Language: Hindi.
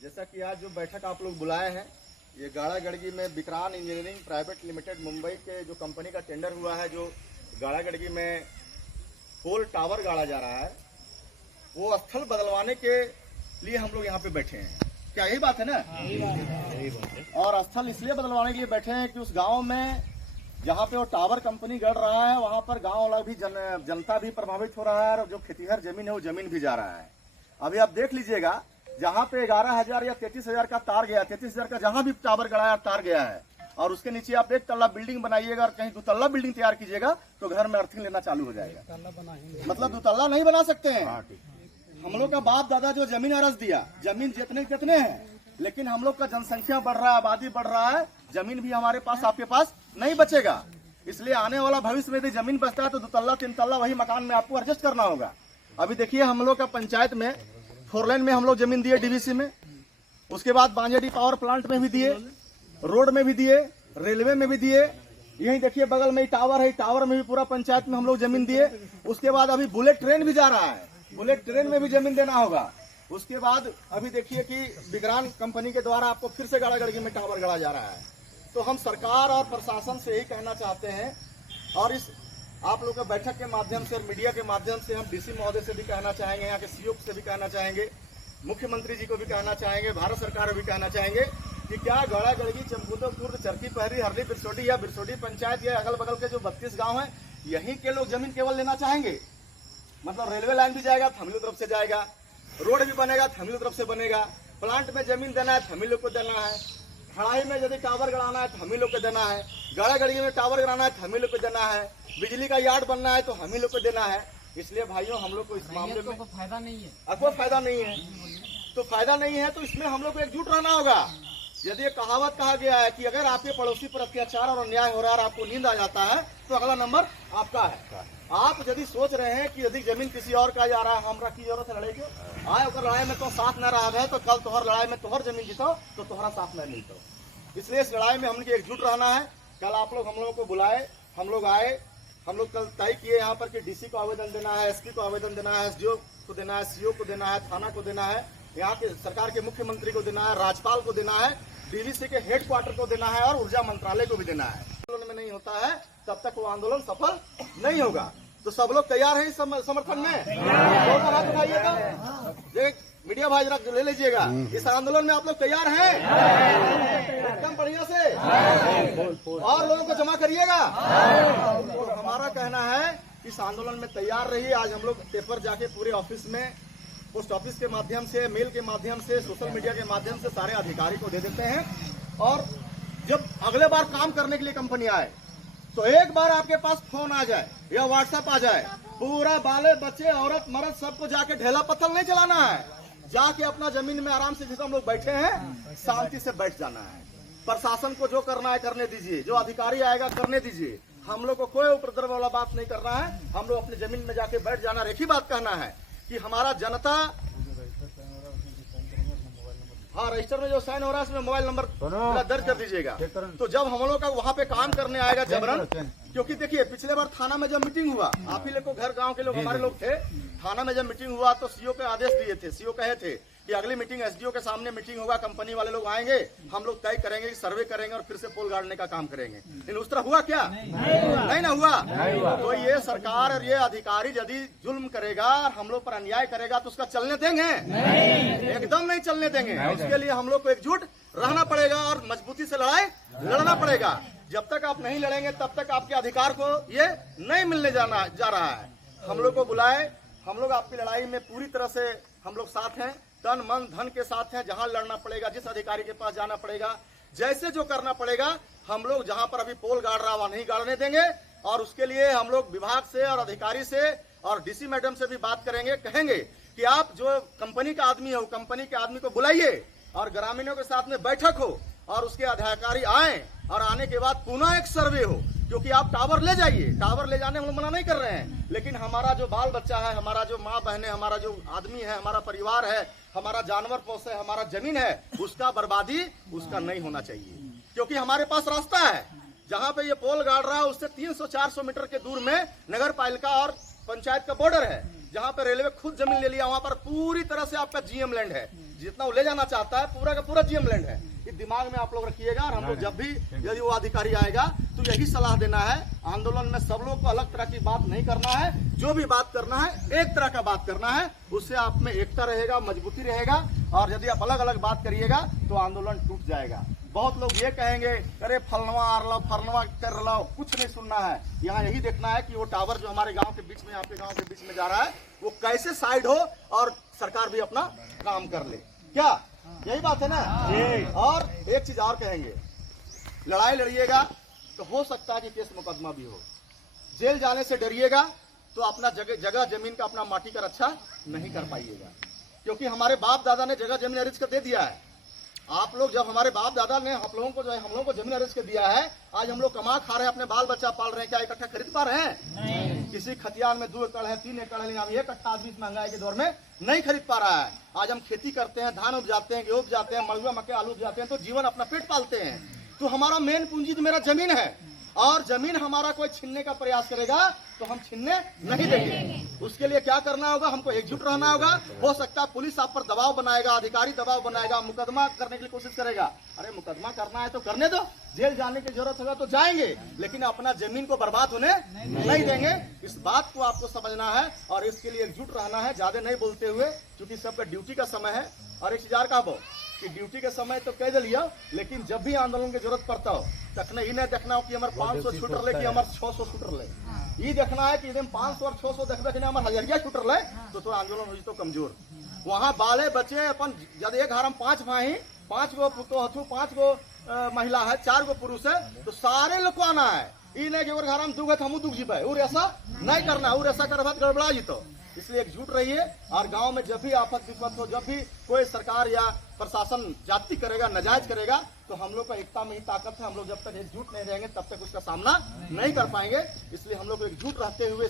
जैसा कि आज जो बैठक आप लोग बुलाए हैं, ये गाड़ागड़गी में Vikrant engineering private limited Mumbai के जो कंपनी का टेंडर हुआ है, जो गाड़ागड़गी में पोल टावर गाड़ा जा रहा है, वो स्थल बदलवाने के लिए हम लोग यहाँ पे बैठे हैं। क्या यही बात है ना? यही बात है। और स्थल इसलिए बदलवाने के लिए बैठे हैं कि उस गांव में जहाँ पे वो टावर कंपनी गढ़ रहा है, वहाँ पर गांव वाला भी जनता भी प्रभावित हो रहा है, और जो खेतीहर जमीन है वो जमीन भी जा रहा है। अभी आप देख लीजिएगा, जहाँ पे 11,000 या 33,000 का तार गया, 33,000 का जहाँ भी टावर गड़ाया तार गया है, और उसके नीचे आप एक तल्ला बिल्डिंग बनाइएगा और कहीं 2 तल्ला बिल्डिंग तैयार कीजिएगा तो घर में अर्थिंग लेना चालू हो जाएगा। मतलब 2 तल्ला नहीं बना सकते हैं। हम लोग का बाप दादा जो जमीन अरज दिया, जमीन जितने कितने हैं, लेकिन हम लोग का जनसंख्या बढ़ रहा है, आबादी बढ़ रहा है, जमीन भी हमारे पास आपके पास नहीं बचेगा। इसलिए आने वाला भविष्य में यदि जमीन बचता है तो 2 तल्ला 3 तल्ला वही मकान में आपको एडजस्ट करना होगा। अभी देखिए, हम लोग का पंचायत में 4 लेन में हम लोग जमीन दिए डीवीसी में, उसके बाद बांजेडी पावर प्लांट में भी दिए, रोड में भी दिए, रेलवे में भी दिए। यही देखिए बगल में टावर है, टावर में भी पूरा पंचायत में हम लोग जमीन दिए। उसके बाद अभी बुलेट ट्रेन भी जा रहा है, बुलेट ट्रेन में भी जमीन देना होगा। उसके बाद अभी देखिए कि विक्रांत कंपनी के द्वारा आपको फिर से गाड़ागड़गी में टावर गढ़ा जा रहा है। तो हम सरकार और प्रशासन से यही कहना चाहते हैं, और इस आप लोग के बैठक के माध्यम से और मीडिया के माध्यम से हम डीसी महोदय से भी कहना चाहेंगे, यहाँ के सीओ से भी कहना चाहेंगे, मुख्यमंत्री जी को भी कहना चाहेंगे, भारत सरकार को भी कहना चाहेंगे कि क्या गाड़ागड़गी, चमकुदपुर, चरखी पहरी, हरली, बिरसोडी या बिरसोडी पंचायत या अगल बगल के जो 32 गांव हैं, यहीं के लोग जमीन केवल लेना चाहेंगे? मतलब रेलवे लाइन भी जाएगा, थमिलो तरफ से जाएगा, रोड भी बनेगा, थमिलो तरफ से बनेगा, प्लांट में जमीन देना है, थमिलो को देना है, खड़ाई में यदि टावर गड़ाना है तो हम ही लोग को देना है, गाड़ागड़गी में टावर गड़ाना है तो हम ही लोग को देना है, बिजली का यार्ड बनना है तो हम ही लोग को देना है। इसलिए भाइयों, हम लोग को इस मामले में फायदा नहीं है, कोई फायदा नहीं है। तो फायदा नहीं है तो इसमें हम लोग को एकजुट रहना होगा। यदि ये कहावत कहा गया है कि अगर आपके पड़ोसी पर अत्याचार और अन्याय हो रहा है और आपको नींद आ जाता है तो अगला नंबर आपका है। आप यदि सोच रहे हैं कि यदि जमीन किसी और का जा रहा है, हमरा की जरूरत है लड़ाई के, आए अगर लड़ाई में तो साथ न रहा है तो कल तोहर लड़ाई में तोहर जमीन जीतो तो तोहरा साथ न मिलता। इसलिए इस लड़ाई में हम लोग एकजुट रहना है। कल आप लोग हम लोगों को बुलाए, हम लोग आए, हम लोग कल तय किए यहाँ पर कि डीसी को आवेदन देना है, एसपी को आवेदन देना है, एसडीओ को देना है, सीओ को देना है, थाना को देना है, यहाँ के सरकार के मुख्यमंत्री को देना है, राज्यपाल को देना है, डीवीसी के हेडक्वार्टर को देना है और ऊर्जा मंत्रालय को भी देना है। आंदोलन में नहीं होता है तब तक वो आंदोलन सफल नहीं होगा। तो सब लोग तैयार हैं इस समर्थन में? हाथ उठाइएगा, मीडिया भाई जरा ले लीजिएगा, इस आंदोलन में आप लोग तैयार हैं? एकदम बढ़िया से और लोगों को जमा करिएगा। तो हमारा कहना है कि इस आंदोलन में तैयार रहिए। आज हम लोग पेपर जाके पूरे ऑफिस में, पोस्ट ऑफिस के माध्यम से, मेल के माध्यम से, सोशल मीडिया के माध्यम से सारे अधिकारी को दे देते हैं। और जब अगले बार काम करने के लिए कंपनी आए तो एक बार आपके पास फोन आ जाए या व्हाट्सएप आ जाए, पूरा बाले बच्चे, औरत मर्द सबको जाके ढेला पत्थर नहीं चलाना है, जाके अपना जमीन में आराम से, जैसे हम लोग बैठे हैं, शांति से बैठ जाना है। प्रशासन को जो करना है करने दीजिए, जो अधिकारी आएगा करने दीजिए। हम लोग को कोई उपद्रव वाला बात नहीं करना है। हम लोग अपनी जमीन में जाके बैठ जाना। एक ही बात कहना है कि हमारा जनता, हाँ, रजिस्टर में जो साइन हो रहा है उसमें मोबाइल नंबर दर्ज कर दीजिएगा। तो जब हम लोग का वहाँ पे काम करने आएगा जबरन, क्योंकि देखिए पिछले बार थाना में जब मीटिंग हुआ, आप ही लोग को घर गांव के लोग हमारे लोग थे, थाना में जब मीटिंग हुआ तो सीओ के आदेश दिए थे, सीओ कहे थे कि अगली मीटिंग एसडीओ के सामने मीटिंग होगा, कंपनी वाले लोग आएंगे, हम लोग तय करेंगे, सर्वे करेंगे और फिर से पोल गाड़ने का काम करेंगे। लेकिन उस तरह हुआ क्या? नहीं ना हुआ। तो ये सरकार और ये अधिकारी यदि जुल्म करेगा और हम लोग पर अन्याय करेगा तो उसका चलने देंगे? एकदम नहीं चलने देंगे। उसके लिए हम लोग को एकजुट रहना पड़ेगा और मजबूती से लड़ाई लड़ना पड़ेगा। जब तक आप नहीं लड़ेंगे तब तक आपके अधिकार को ये नहीं मिलने जा रहा है। हम लोग को बुलाए, हम लोग आपकी लड़ाई में पूरी तरह से हम लोग साथ हैं, तन मन धन के साथ हैं। जहां लड़ना पड़ेगा, जिस अधिकारी के पास जाना पड़ेगा, जैसे जो करना पड़ेगा, हम लोग जहां पर अभी पोल गाड़ रहा वहां नहीं गाड़ने देंगे। और उसके लिए हम लोग विभाग से और अधिकारी से और डीसी मैडम से भी बात करेंगे, कहेंगे कि आप जो कंपनी का आदमी है वो कंपनी के आदमी को बुलाइए और ग्रामीणों के साथ में बैठक हो और उसके अधिकारी आए और आने के बाद पुनः एक सर्वे हो। क्योंकि आप टावर ले जाइए, टावर ले जाने हम लोग मना नहीं कर रहे हैं, लेकिन हमारा जो बाल बच्चा है, हमारा जो माँ बहन है, हमारा जो आदमी है, हमारा परिवार है, हमारा जानवर पोष है, हमारा जमीन है, उसका बर्बादी उसका नहीं होना चाहिए। क्योंकि हमारे पास रास्ता है, जहाँ पे ये पोल गाड़ रहा है उससे 300-400 मीटर के दूर में नगर पालिका और पंचायत का बॉर्डर है। जहाँ पे रेलवे खुद जमीन ले लिया, वहां पर पूरी तरह से आपका जीएम लैंड है, जितना वो ले जाना चाहता है पूरा का पूरा जीएम लैंड है। ये दिमाग में आप लोग रखिएगा। और हम लोग जब भी यदि वो अधिकारी आएगा तो यही सलाह देना है, आंदोलन में सब लोग को अलग तरह की बात नहीं करना है, जो भी बात करना है एक तरह का बात करना है, उससे आप में एकता रहेगा, मजबूती रहेगा। और यदि आप अलग अलग बात करिएगा तो आंदोलन टूट जाएगा। बहुत लोग ये कहेंगे अरे फलनवा आरला फलनवा कर रहा, कुछ नहीं सुनना है। यहाँ यही देखना है कि वो टावर जो हमारे गांव के बीच में, आपके गांव के बीच में जा रहा है, वो कैसे साइड हो और सरकार भी अपना काम कर ले। क्या यही बात है ना? और एक चीज और कहेंगे, लड़ाई लड़िएगा तो हो सकता है कि केस मुकदमा भी हो। जेल जाने से डरिएगा तो अपना जगह जमीन का, अपना माटी का रक्षा नहीं कर पाइएगा, क्योंकि हमारे बाप दादा ने जगह जमीन अरिज कर दे दिया है। आप लोग जब हमारे बाप दादा ने आप लोगों को जो है हम लोगों को जमीन अरिज कर दिया है, आज हम लोग कमा खा रहे हैं, अपने बाल बच्चा पाल रहे हैं, क्या इकट्ठा खरीद पा रहे हैं? नहीं। किसी खतियान में 2 एकड़ है, 3 एकड़ है, लेकिन हम 1 कट्ठा आदमी इस महंगाई के दौर में नहीं खरीद पा रहा है। आज हम खेती करते हैं, धान उपजाते हैं, गेहूं उपजाते हैं, मड़ुआ मक्के आलू उपजाते हैं, तो जीवन अपना पेट पालते हैं। तो हमारा मेन पूंजी तो मेरा जमीन है, और जमीन हमारा कोई छीनने का प्रयास करेगा तो हम छीनने नहीं देंगे। उसके लिए क्या करना होगा? हमको एकजुट रहना होगा। हो सकता है पुलिस आप पर दबाव बनाएगा, अधिकारी दबाव बनाएगा, मुकदमा करने की कोशिश करेगा। अरे मुकदमा करना है तो करने दो, जेल जाने की जरूरत होगा तो जाएंगे, लेकिन अपना जमीन को बर्बाद होने नहीं देंगे। इस बात को आपको समझना है और इसके लिए एकजुट रहना है। ज्यादा नहीं बोलते हुए, क्योंकि सबका ड्यूटी का समय है। और एक चीज का कि ड्यूटी के समय तो कह दिया, लेकिन जब भी आंदोलन की जरूरत पड़ता हो तखने ही नहीं देखना हो कि हमारे 500 छूटर ले कि हमारे 600 छूटर ले। ये देखना है कि एकदम 500 और 600 देखना कि हमारे हजारिया छूटर ले तो आंदोलन हो तो कमजोर। वहाँ बाले बचे अपन, जब एक घर हम 5 भाई, 5 गो पुतो हथु, 5 गो महिला है, 4 गो पुरुष है, तो सारे लोग को आना है। ये नहीं कि घर हम दुख हम दुख जीपे, और ऐसा नहीं करना, और ऐसा कर गड़बड़ा जीतो। इसलिए एकजुट रहिए। और गांव में जब भी आफत विपत हो, जब भी कोई सरकार या प्रशासन जाति करेगा, नाजायज करेगा, तो हम लोग का एकता में ही ताकत है। हम लोग जब तक एकजुट नहीं रहेंगे तब तक उसका सामना नहीं कर पाएंगे। इसलिए हम लोग एकजुट रहते हुए